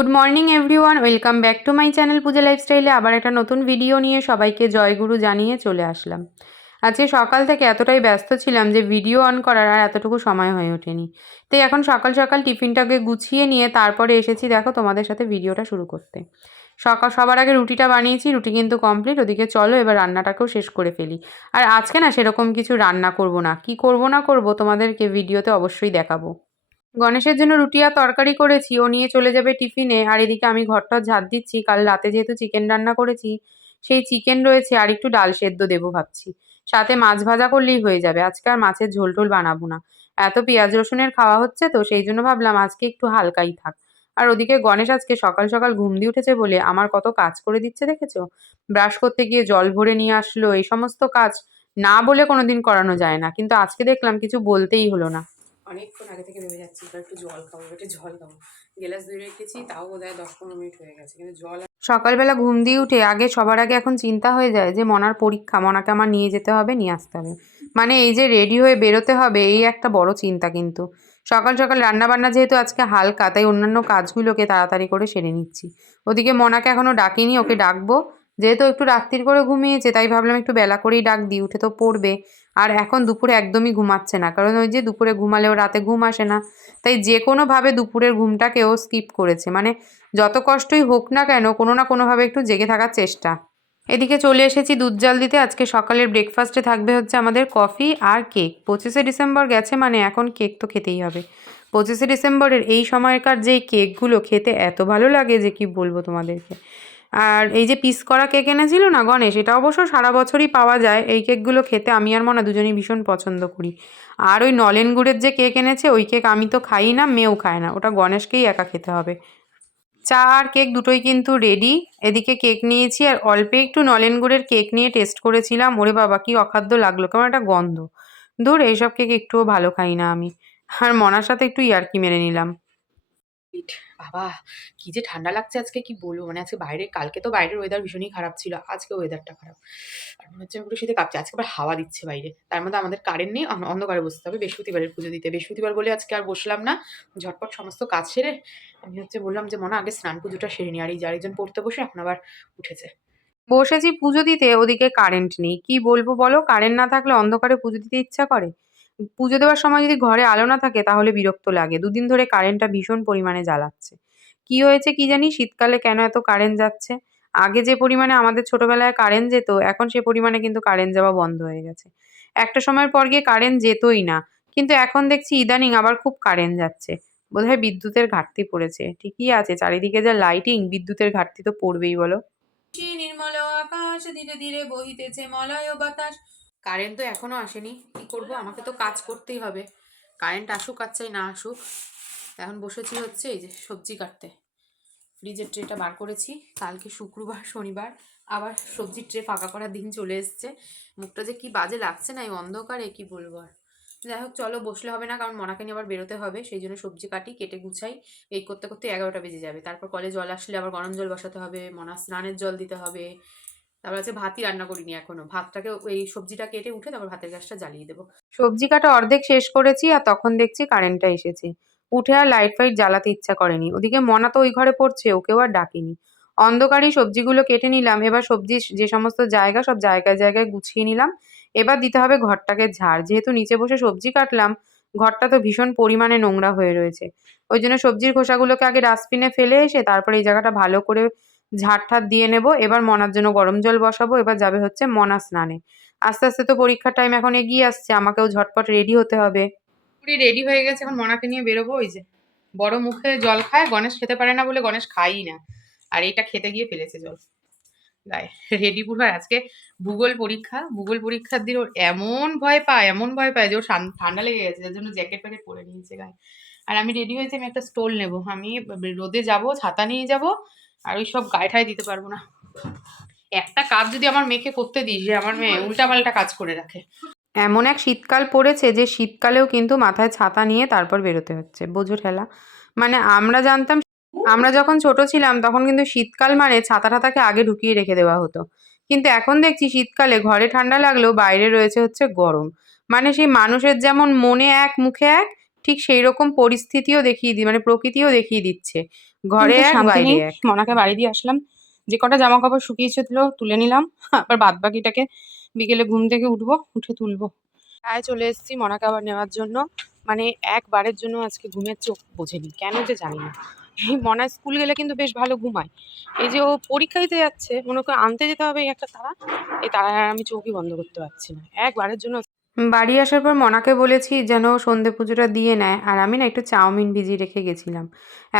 Good morning everyone, welcome back to my channel Puja লাইফস্টাইলে আবার একটা নতুন ভিডিও নিয়ে সবাইকে জয়গুরু জানিয়ে চলে আসলাম। আজকে সকাল থেকে এতটাই ব্যস্ত ছিলাম যে ভিডিও অন করার আর এতটুকু সময় হয়ে ওঠেনি। তাই এখন সকাল সকাল টিফিনটাকে গুছিয়ে নিয়ে তারপরে এসেছি দেখো তোমাদের সাথে ভিডিওটা শুরু করতে। সবার আগে রুটিটা বানিয়েছি, রুটি কিন্তু কমপ্লিট। ওদিকে চলো এবার রান্নাটাকেও শেষ করে ফেলি। আর আজকে না সেরকম কিছু রান্না করব না, কি করব না করব তোমাদেরকে ভিডিওতে অবশ্যই দেখাবো। গণেশের জন্য রুটি আর তরকারি করেছি, ও নিয়ে চলে যাবে টিফিনে। আর এদিকে আমি ঘরটা ঝাড় দিচ্ছি, কাল রাতে যেহেতু চিকেন রান্না করেছি সেই চিকেন রয়েছে, আর একটু ডাল সেদ্ধ দেবো ভাবছি। সাথে মাছ ভাজা করলেই হয়ে যাবে, আজকে আর মাছের ঝোল টোল বানাবো না। এত পেঁয়াজ রসুনের খাওয়া হচ্ছে তো সেই জন্য ভাবলাম আজকে একটু হালকাই থাক। আর ওদিকে গণেশ আজকে সকাল সকাল ঘুম দিয়ে উঠেছে বলে আমার কত কাজ করে দিচ্ছে দেখেছো। ব্রাশ করতে গিয়ে জল ভরে নিয়ে আসলো, এই সমস্ত কাজ না বলে কোনোদিন করানো যায় না, কিন্তু আজকে দেখলাম কিছু বলতেই হলো না। অনেকক্ষণ আগে থেকে ভেবে যাচ্ছি এবার একটু জল খাবো, একটু জল খাবো। গ্লাস ধুয়ে রেখেছি, তাও বোধহয় 10-15 মিনিট হয়ে গেছে, কিন্তু জল। সকালবেলা ঘুম দিয়ে উঠে সবার আগে এখন চিন্তা হয়ে যায় যে মনার পরীক্ষা, মনাকে আমার নিয়ে যেতে হবে, নিয়ে আসতে হবে। মানে এই যে রেডি হয়ে বেরোতে হবে, এই একটা বড় চিন্তা। কিন্তু সকাল সকাল রান্নাবান্না যেহেতু আজকে হালকা, তাই অন্যান্য কাজগুলোকে তাড়াতাড়ি করে সেরে নিচ্ছি। ওদিকে মনাকে এখনো ডাকিনি, ওকে ডাকবো। যেহেতু একটু রাত্রির করে ঘুমিয়েছে তাই ভাবলাম একটু বেলা করেই ডাক দিই, উঠে তো পড়বে। আর এখন দুপুরে একদমই ঘুমাচ্ছে না, কারণ ওই যে দুপুরে ঘুমালেও রাতে ঘুম আসে না। তাই যে কোনোভাবে দুপুরের ঘুমটাকেও স্কিপ করেছে, মানে যত কষ্টই হোক না কেন কোনো না কোনোভাবে একটু জেগে থাকার চেষ্টা। এদিকে চলে এসেছি দুধ জাল দিতে। আজকে সকালের ব্রেকফাস্টে থাকবে হচ্ছে আমাদের কফি আর কেক। 25শে ডিসেম্বর গেছে, মানে এখন কেক তো খেতেই হবে। 25শে ডিসেম্বরের এই সময়কার যেই কেকগুলো খেতে এত ভালো লাগে যে কি বলবো তোমাদেরকে। আর এই যে পিস করা কেক এনেছিল না গণেশ, এটা অবশ্য সারা বছরই পাওয়া যায়। এই কেকগুলো খেতে আমি আর মনা দুজনেই ভীষণ পছন্দ করি। আর ওই নলেন গুড়ের যে কেক এনেছে ওই কেক আমি তো খাই না, মেয়েও খায় না, ওটা গণেশকেই একা খেতে হবে। চা আর কেক দুটোই কিন্তু রেডি। এদিকে কেক নিয়েছি আর অল্প একটু নলেন গুড়ের কেক নিয়ে টেস্ট করেছিলাম। ওরে বাবা কি অখাদ্য লাগলো, কেমন একটা গন্ধ। ধুর, এইসব কেক একটুও ভালো খাই না আমি। আর মনার সাথে একটু ইয়ার্কি মেরে নিলাম। বাবা, কি যে ঠান্ডা লাগছে আজকে, কি বলবো। মানে আজকে বাইরে, কালকে তো বাইরের ওয়েদার ভীষণই খারাপ ছিল, আজকে ওয়েদারটা খারাপ। আর মনে হচ্ছে পুরো শীতে কাঁপছে। আজকে আবার হাওয়া দিচ্ছে বাইরে, তার মধ্যে আমাদের কারেন্ট নেই, অন্ধকারে বসতে হবে বৃহস্পতিবারের পুজো দিতে। বৃহস্পতিবার বলে আজকে আর বসলাম না, ঝটপট সমস্ত কাজ সেরে আমি বললাম যে মনে আগে স্নান পুজোটা সেরে নি। আর এই যে আরেকজন পড়তে বসে এখন আবার উঠেছে। বসেছি পুজো দিতে, ওদিকে কারেন্ট নেই। কি বলবো বলো, কারেন্ট না থাকলে অন্ধকারে পুজো দিতে ইচ্ছা করে? পুজো দেওয়ার সময় যদি ঘরে আলো না থাকে তাহলে বিরক্ত লাগে। দুদিন ধরে কারেন্টটা ভীষণ পরিমাণে জ্বালাচ্ছে। কি হয়েছে কি জানি, শীতকালে কেন এত কারেন্ট যাচ্ছে? আগে যে পরিমাণে আমাদের ছোটবেলায় কারেন্ট যেত, এখন সে পরিমাণে কিন্তু কারেন্ট যাওয়া বন্ধ হয়ে গেছে। একটা সময়ের পর গিয়ে কারেন্ট যেতই না, কিন্তু এখন দেখছি ইদানিং আবার খুব কারেন্ট যাচ্ছে। বোধহয় বিদ্যুতের ঘাটতি পড়েছে। ঠিকই আছে, চারিদিকে যা লাইটিং, বিদ্যুতের ঘাটতি তো পড়বেই বলো। নির্মল আকাশ, ধীরে ধীরে বহিতেছে মলয় বাতাস। কারেন্ট তো এখনো আসেনি, কি করব, আমাকে তো কাজ করতেই হবে। কারেন্ট আসুক আর চাই না আসুক। এখন বসেছি হচ্ছে এই যে সবজি কাটতে। ফ্রিজের ট্রেটা বার করেছি, কালকে শুক্রবার শনিবার আবার সবজির ট্রে ফাঁকা করার দিন চলে এসছে। মুখটা যে কি বাজে লাগছে না এই অন্ধকারে, কি বলবো আর। যাই হোক চলো, বসলে হবে না, কারণ মনাকে নিয়ে আবার বেরোতে হবে। সেই জন্য সবজি কাটি, কেটে গুছাই। এই করতে করতে 11টা বেজে যাবে। তারপর কলে জল আসলে আবার গরম জল বসাতে হবে, মনা স্নানের জল দিতে হবে। তারপর আছে ভাতই রান্না করিনি এখনো, ভাতটাকে এই সবজিটা কেটে উঠে তারপর ভাতের গ্যাসটা জ্বালিয়ে দেবো। সবজি কাটা অর্ধেক শেষ করেছি আর তখন দেখছি কারেন্টটা এসেছে। উঠে আর লাইট ফাইট জ্বালাতে ইচ্ছা করেনি। ওদিকে মনা তো ওই ঘরে পড়ছে, ওকেও আর ডাকিনি। অন্ধকারেই সবজিগুলো কেটে নিলাম। এবার সবজি যে সমস্ত জায়গা, সব জায়গায় জায়গায় গুছিয়ে নিলাম। এবার দিতে হবে ঘরটাকে ঝাড়। যেহেতু নিচে বসে সবজি কাটলাম, ঘরটা তো ভীষণ পরিমাণে নোংরা হয়ে রয়েছে। ওই জন্য সবজির খোসাগুলোকে আগে ডাস্টবিনে ফেলে এসে তারপরে এই জায়গাটা ভালো করে ঝাড় ঠাড় দিয়ে নেব। এবার মনার জন্য গরম জল বসাবো। এবার যাবে হচ্ছে মনা স্নানে। আস্তে আস্তে তো পরীক্ষার টাইম এখন এগিয়ে আসছে, আমাকেও ঝটপট রেডি হতে হবে। পুরি রেডি হয়ে গেছে, এখন মনাকে নিয়ে বেরোবো। ওই যে বড় মুখে জল খায়, গণেশ খেতে পারে না বলে গণেশ খায়ই না। আর এইটা খেতে গিয়ে ফেলেছে জল গায়ে। রেডি পুরো। আজকে ভূগোল পরীক্ষা, ভূগোল পরীক্ষার দিন ওর এমন ভয় পায়, এমন ভয় পায় যে ওর ঠান্ডা লেগে গেছে, যার জন্য জ্যাকেট প্যাকেট পরে নিয়েছে গায়ে। আর আমি রেডি হয়েছি, আমি একটা স্টোল নেবো। আমি রোদে যাব, ছাতা নিয়ে যাব, আর ওই সব গায়ে ঠায় দিতে পারবো না। একটা কাজ যদি আমার মেয়েকে করতে দিই, যে আমার মেয়ে উল্টাপাল্টা কাজ করে রাখে। এমন এক শীতকাল পড়েছে যে শীতকালেও কিন্তু মাথায় ছাতা নিয়ে তারপর বেরোতে হচ্ছে, বোঝো ঠেলা। মানে আমরা জানতাম, আমরা যখন ছোট ছিলাম তখন কিন্তু শীতকাল মানে ছাতা টাতাকে আগে ঢুকিয়ে রেখে দেওয়া হতো। কিন্তু এখন দেখছি শীতকালে ঘরে ঠান্ডা লাগলেও বাইরে রয়েছে হচ্ছে গরম। মানে সেই মানুষের যেমন মনে এক মুখে এক, ঠিক সেই রকম পরিস্থিতিও দেখিয়ে মানে প্রকৃতিও দেখিয়ে দিচ্ছে। ঘরে কিন্তু এক শান্তি বাইরে নেই। এক। মনাকে বাড়ি দিয়ে আসলাম, যে কটা জামা কাপড় শুকিয়েছিল তুলে নিলাম, আবার বাদ বাকিটাকে বিকেলে ঘুম থেকে উঠবো, উঠে তুলবো। প্রায় চলে এসেছি মনাকে আবার নেওয়ার জন্য। মানে একবারের জন্য আজকে ঘুমের চোখ বোঝেনি, কেন যে জানি না। এই মনা স্কুল গেলে কিন্তু বেশ ভালো ঘুমায়। এই যে ও পরীক্ষা দিতে যাচ্ছে, মনে করে আনতে যেতে হবে, এই একটা তাড়া, এই তাড়ায় আর আমি চোখই বন্ধ করতে পারছি না একবারের জন্য। বাড়ি আসার পর মনাকে বলেছি যেন সন্ধে পুজোটা দিয়ে নেয়, আর আমি না একটু চাউমিন ভিজিয়ে রেখে গেছিলাম।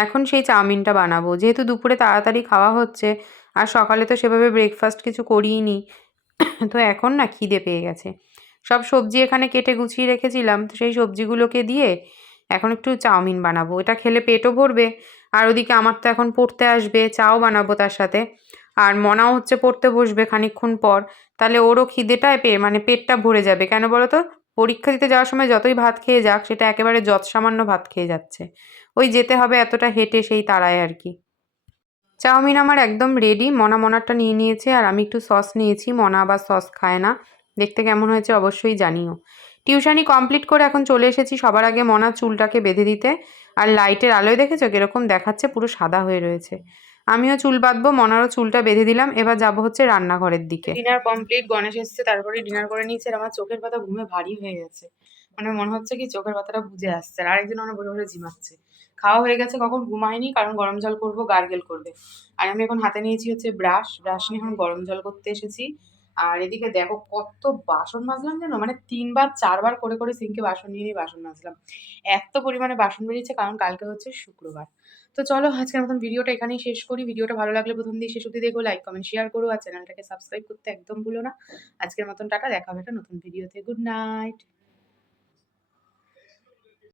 এখন সেই চাউমিনটা বানাবো, যেহেতু দুপুরে তাড়াতাড়ি খাওয়া হচ্ছে আর সকালে তো সেভাবে ব্রেকফাস্ট কিছু করিইনি। তো এখন না খিদে পেয়ে গেছে। সব সবজি এখানে কেটে গুছিয়ে রেখেছিলাম, তো সেই সবজিগুলোকে দিয়ে এখন একটু চাউমিন বানাবো। এটা খেলে পেটও ভরবে, আর ওদিকে আমার তো এখন পড়তে আসবে, চাও বানাবো তার সাথে। আর মনাও হচ্ছে পড়তে বসবে খানিকক্ষণ পর, তাহলে ওরও খিদেটায় মানে পেটটা ভরে যাবে। কেন বলো তো? পরীক্ষা দিতে যাওয়ার সময় যতই ভাত খেয়ে যাক, সেটা একেবারে যৎসামান্য ভাত খেয়ে যাচ্ছে। ওই যেতে হবে এতটা হেঁটে, সেই তাড়ায় আর কি। চাউমিন আমার একদম রেডি। মনারটা নিয়ে নিয়েছে, আর আমি একটু সস নিয়েছি। মনা আবার সস খায় না। দেখতে কেমন হয়েছে অবশ্যই জানিও। টিউশনি কমপ্লিট করে এখন চলে এসেছি সবার আগে মনার চুলটাকে বেঁধে দিতে। আর লাইটের আলোয় দেখেছো কিরকম দেখাচ্ছে, পুরো সাদা হয়ে রয়েছে। আমিও চুল বাঁধবো, মনারও চুলটা বেঁধে দিলাম। এবার যাবো হচ্ছে রান্নাঘরের দিকে। ডিনার কমপ্লিট, গণেশ এসছে, তারপরে ডিনার করে নিয়েছে। আর আমার চোখের পাতা ঘুমে ভারী হয়ে গেছে। মানে মনে হচ্ছে কি চোখের পাতাটা বুজে আসছে, আর আরেকজন আমার বসে বসে ঝিমাচ্ছে। খাওয়া হয়ে গেছে, কখন ঘুমায়নি, কারণ গরম জল করবো, গার্গেল করবে। আর আমি এখন হাতে নিয়েছি হচ্ছে ব্রাশ নিয়ে এখন গরম জল করতে এসেছি। আর এদিকে দেখো কত বাসন মাজলাম জানো, মানে 3 বার 4 বার করে করে সিঙ্কে বাসন নিয়ে বাসন মাজলাম। এত পরিমাণে বাসন বেরিয়েছে, কারণ কালকে হচ্ছে শুক্রবার। তো চলো আজকের মতন ভিডিওটা এখানেই শেষ করি। ভিডিওটা ভালো লাগলে প্রথম দিয়ে শেষ অবধি দেখো, লাইক কমেন্ট শেয়ার করো, আর চ্যানেলটাকে সাবস্ক্রাইব করতে একদম ভুলো না। আজকের মতন টাটা, দেখা হবে একটা নতুন ভিডিওতে। Good night.